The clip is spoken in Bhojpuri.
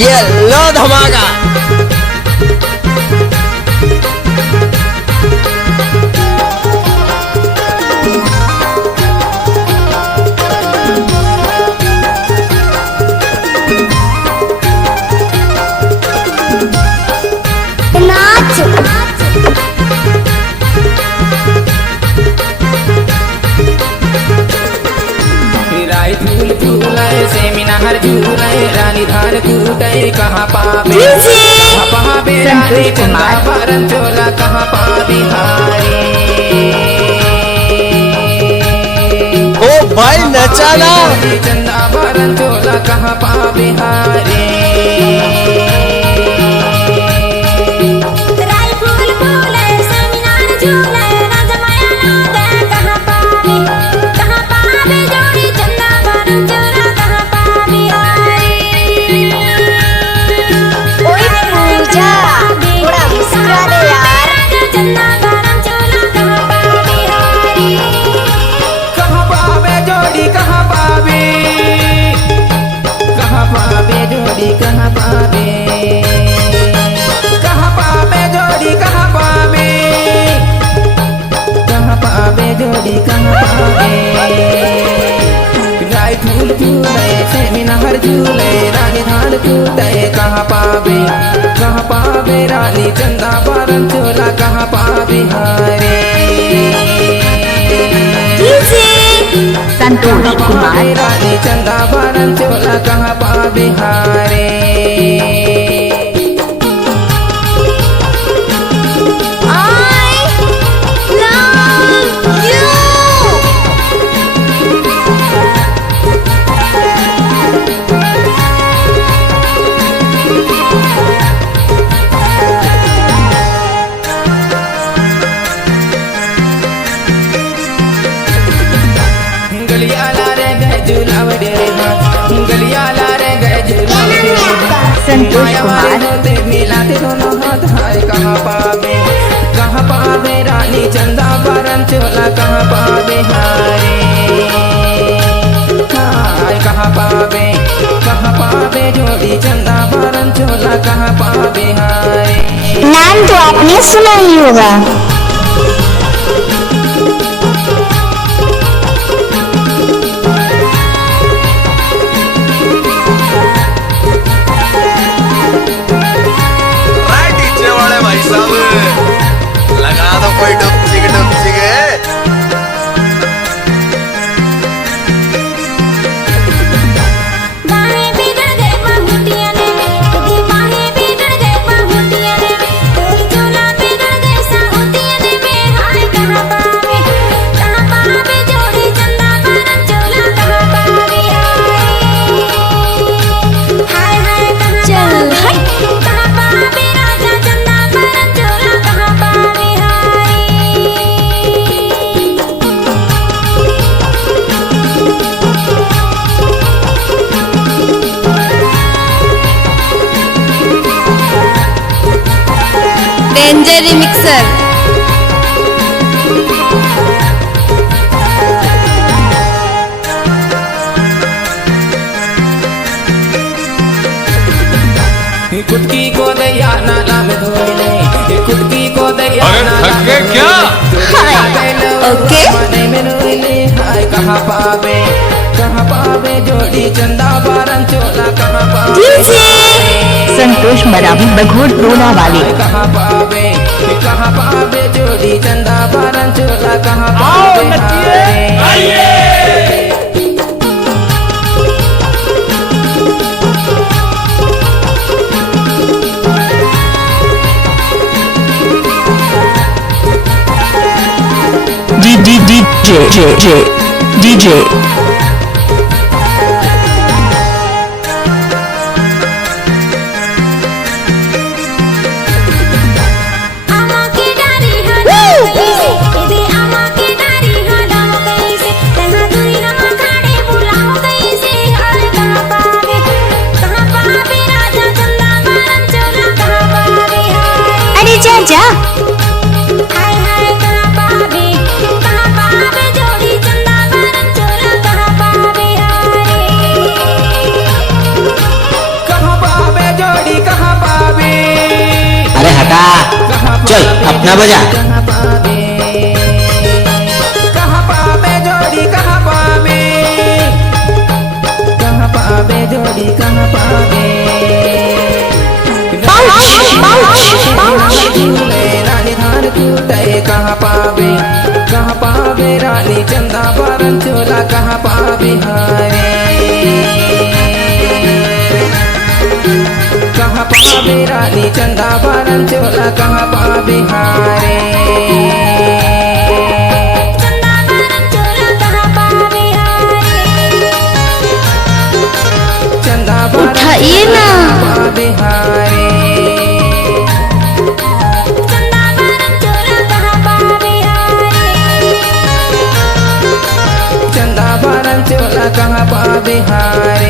ये लो धमाका। सेमिनार झूले रानी धान कूटे कहाँ पावे रानी चंदा बारन चोला कहाँ पावे हारे। ओ भाई नचाना चंदा बारन चोला कहाँ पावे हारे। कहाँ पावे कहाँ पावे जोड़ी कहाँ पावे कहाँ पावे जोड़ी कहाँ पावे। गाय फूल फूले सेमिनार झूले रानी धान कूटे कहाँ पावे रानी चंदा बारन चोला कहाँ पावे हारे। संतोष कुमार रानी चंदा बारन चोला कहाँ पावे हारे। संतोष कुमार मिलाते दोनों हाथ हाय कहाँ पावे रानी चंदा बारन चोला कहाँ पावे हारे। हाय कहाँ पावे जोड़ी चंदा बारन चोला कहाँ पावे हारे। नाम तो आपने सुना ही होगा। भाई साहब लगा दो कोई डुबची के डेंजर मिक्सर कुटकी को दैया नाला में धोले कुटकी को दैया नाला में क्या ओके हाय कहाँ पावे जोड़ी चंदा बारन चोला कहाँ पावे। संतोष मरावी बघोट टोला वाले कहाँ पावे जोड़ी चंदा बारन चोला कहाँ पावे हारे। DJ अरे जा हाय हाय कहाँ पावे जोड़ी चंदा बारन चोला कहाँ ना बजा। कहाँ पावे, कहाँ पावे जोड़ी कहाँ पावे, कहाँ पावे जोड़ी कहाँ पावे। रानी धान कूटे कहाँ पावे, कहाँ पावे रानी चंदा बारन चोला कहाँ पावे हारे। कहाँ पावे रानी चंदा बारन चोला कहाँ पावे हारे। चंदा बारन चोला कहाँ पावे हारे। चंदा बारन उठाइए ना। पावे हारे। चंदा बारन चोला कहाँ पावे हारे। चंदा बारन चोला कहाँ पावे हारे।